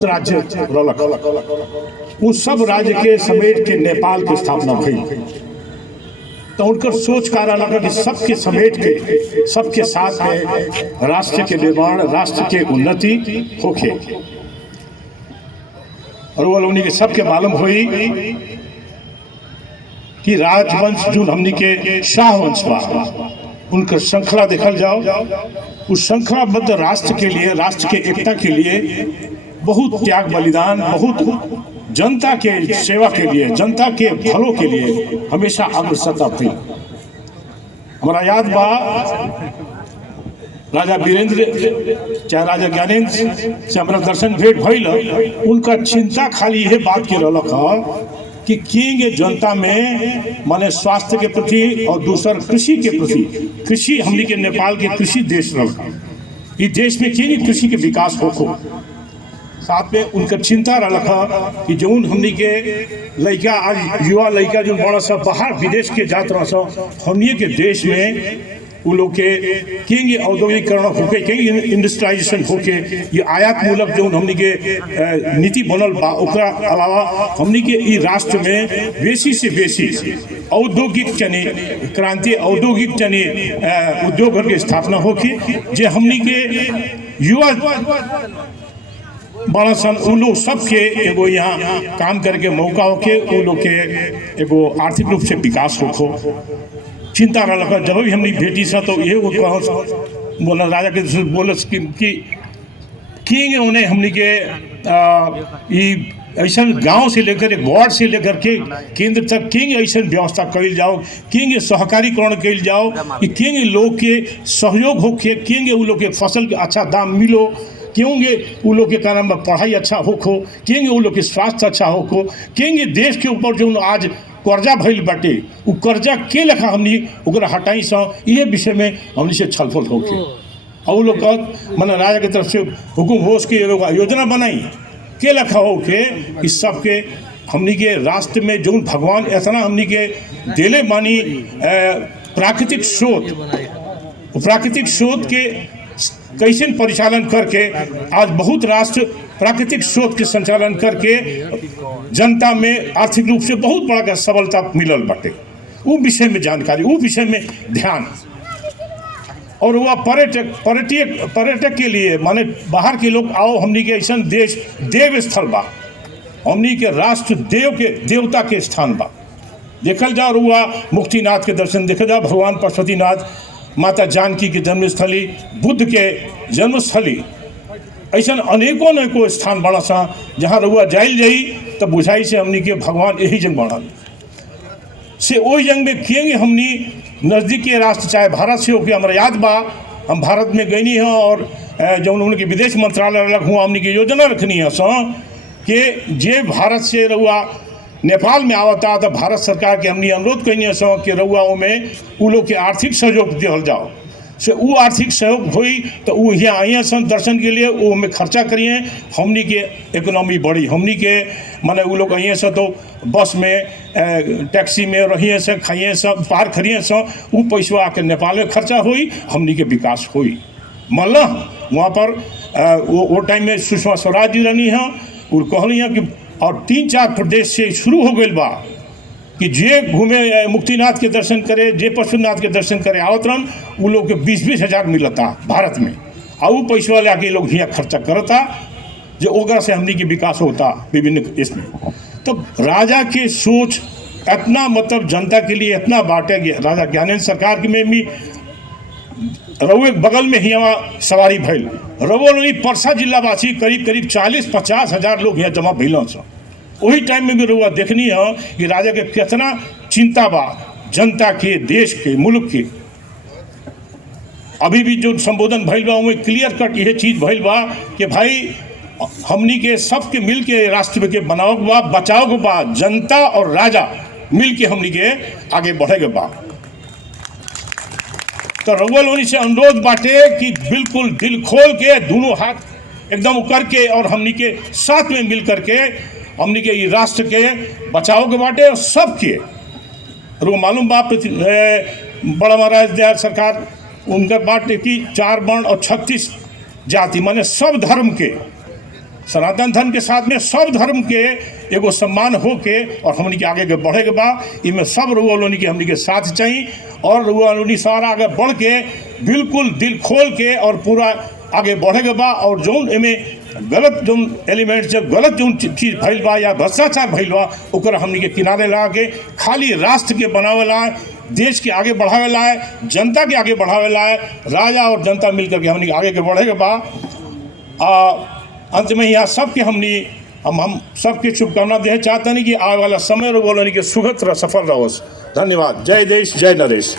राज्य रौलक उस सब राज्य के समेट के नेपाल की स्थापना भई। तो उनकर सोच का लगा कि सबके समेट के सबके साथ में राष्ट्र के निर्माण, राष्ट्र के उन्नति होके। और वो उन्हीं के सबके मालूम हुई कि राजवंश जो हमनी के शाहवंश बा, उनकर श्रृंखला देखल जाओ। उस श्रृंखलाबद्ध राष्ट्र के लिए, राष्ट्र के एकता के लिए बहुत त्याग बलिदान, बहुत जनता के सेवा के लिए, जनता के भलों के लिए हमेशा अग्रसरता थी। हमारा याद बा राजा वीरेंद्र चाहे राजा ज्ञानेंद्र से हमारा दर्शन भेंट भइल। उनका चिंता खाली यह बात के रहलक कि किंग जनता में माने स्वास्थ्य के प्रति और दूसर कृषि के प्रति, कृषि हमनी के नेपाल के कृषि देश रहा, इस देश में किंग कृषि के विकास हो। साथ में उनका चिंता रखा कि जौन हमनी के लड़का आज युवा लड़का जो बड़ा सा बाहर विदेश के जात रहा सा, हमनी के देश में वो लोग के किंग औद्योगिकरण होके, किंग इंडस्ट्रियलाइजेशन होके, ये आयात मूलक जो हमनी के नीति बनल बा, ओकरा अलावा हमनी के ई राष्ट्र में बेसी से बेसी औद्योगिक चने क्रांति, औद्योगिक चने उद्योग के स्थापना होके, जे हमनी के युवा बड़ा सन उन लोग सबके एगो यहाँ काम करके मौका होके, उन लोग के एगो आर्थिक रूप से विकास हो। चिंता रहा जब भी हमने भेटी सा तो ये वो बोला राजा के बोलस कि किंग उन्हें हमने के ऐसा गांव से लेकर वार्ड से लेकर के केंद्र तक किंग ऐसा व्यवस्था कल जाओ, किंग सहकारीकरण कल जाओ कि किंग लोग के सहयोग होके, किंग उन लोग के फसल के अच्छा दाम मिलो, क्योंकि उन लोग के कारण में पढ़ाई अच्छा हो, क्योंकि उन लोग के स्वास्थ्य अच्छा हो, क्योंकि देश के ऊपर जो आज कर्जा भइल बाटे, वो कर्जा के लेखा हमनी ओकरा हटाई सा, ये विषय में हमनी से छलफल होके। और लोग मैंने राजा की तरफ से हुकुम होश की योजना बनाई के लेखा हो के इस सबके हमनी के राष्ट्र में जो भगवान इतना हमनी के दिले मानी प्राकृतिक स्रोत के कैसे परिचालन करके आज बहुत राष्ट्र प्राकृतिक स्रोत के संचालन करके जनता में आर्थिक रूप से बहुत बड़ा का सबलता मिलल बाटे। वो विषय में जानकारी, वो विषय में ध्यान, और वह पर्यटक के लिए माने बाहर के लोग आओ, हमनी के ऐसा देश देव स्थल बा, हमनी के राष्ट्र देवता के स्थान बा। देखल जाओ रुआ मुक्तिनाथ के दर्शन, देखल जाओ भगवान पशुपतिनाथ, माता जानकी के जन्मस्थली, बुद्ध के जन्मस्थली, ऐसा अनेकों स्थान बड़ा सा जहाँ रुआ जाइल जाई तब बुझाई से हमनी के भगवान यही जंग बढ़ल से वही जंग में किएंगे हमनी नज़दीक के राष्ट्र चाहे भारत से होके। हमारा याद बा हम भारत में गई हैं और जो उनके विदेश मंत्रालय अलग हुआ, हमनी की योजना रखनी है सो कि जे भारत से रुआ नेपाल में आवता तो भारत सरकार के हमनी अनुरोध कही सो कि रउआ में उ लोग के आर्थिक सहयोग दिहल जाओ, से वो आर्थिक सहयोग हुई तो वो यहाँ आई सन दर्शन के लिए, वो हमें खर्चा करिए, हमनी के इकोनॉमी बढ़ी, हमनी के माने वो लोग आई से तो बस में टैक्सी में रहिए से, खाइए सब पार करिए सब, वो पैसा आके नेपाल में खर्चा हुई, हमनी के विकास हुई। मल्ला वहाँ पर वो टाइम में सुषमा स्वराज जी रहनी है, वो कहली हैं कि और 3-4 प्रदेश से शुरू हो गई बा कि जे घूमे मुक्तिनाथ के दर्शन करे, जे पशुपतिनाथ के दर्शन करे आवत रहन, वो लोग के 20-20 हज़ार मिलता भारत में, और वो पैसा ले आके लोग यहाँ खर्चा करता, जो ओकरा से हमनी के विकास होता विभिन्न इसमें। तो राजा के सोच इतना मतलब जनता के लिए इतना बांटे, राजा ज्ञानेंद्र सरकार के में भी रउए बगल में ही यहाँ सवारी भइल, रउआ परसा जिलावासी करीब 40-50 हज़ार लोग यहाँ जमा भइल। वही टाइम में भी रउआ देखनी है कि राजा के कितना चिंता बा जनता के, देश के, मुल्क के। अभी भी जो संबोधन भइल बा उनमें क्लियर कट यह चीज़ भइल बा कि भाई हमनी के सबके मिल के राष्ट्र के बनाओ बा, बचाओ के बा, जनता और राजा मिल के हमनी के आगे बढ़े के बा। तो रउआ लोगों से अनुरोध बाटे कि बिल्कुल दिल खोल के दोनों हाथ एकदम करके और हमनी के साथ में मिल करके हमनी के राष्ट्र के बचाओ के बाटे, और सबके रुआ मालूम बा बड़ा महाराज दयाल सरकार उनका बाटे कि 4 वर्ण और 36 जाति माने सब धर्म के सनातन धर्म के साथ में सब धर्म के एगो सम्मान हो के और हमनी के आगे के बढ़े के बा। इमें सब रउआ लोगन के हमनी के साथ चाहिए और रउआ लोगन सारा आगे बढ़ के बिल्कुल दिल खोल के और पूरा आगे बढ़े के बा। और जौन एमें गलत जो एलिमेंट जब गलत जो चीज़ भइल बा या भ्रष्टाचार भइल बा ओकर हमनी के किनारे ला के खाली राष्ट्र के बनावेला, देश के आगे बढ़ावेला है, जनता के आगे बढ़ावेला है, राजा और जनता मिलकर के हमनी के आगे के बढ़े के बा। अंत में यहाँ सबके हम सबके शुभकामना दे चाहते हैं कि आने वाला समय बोलने के सुखद सफल रहो। धन्यवाद। जय देश जय नरेश।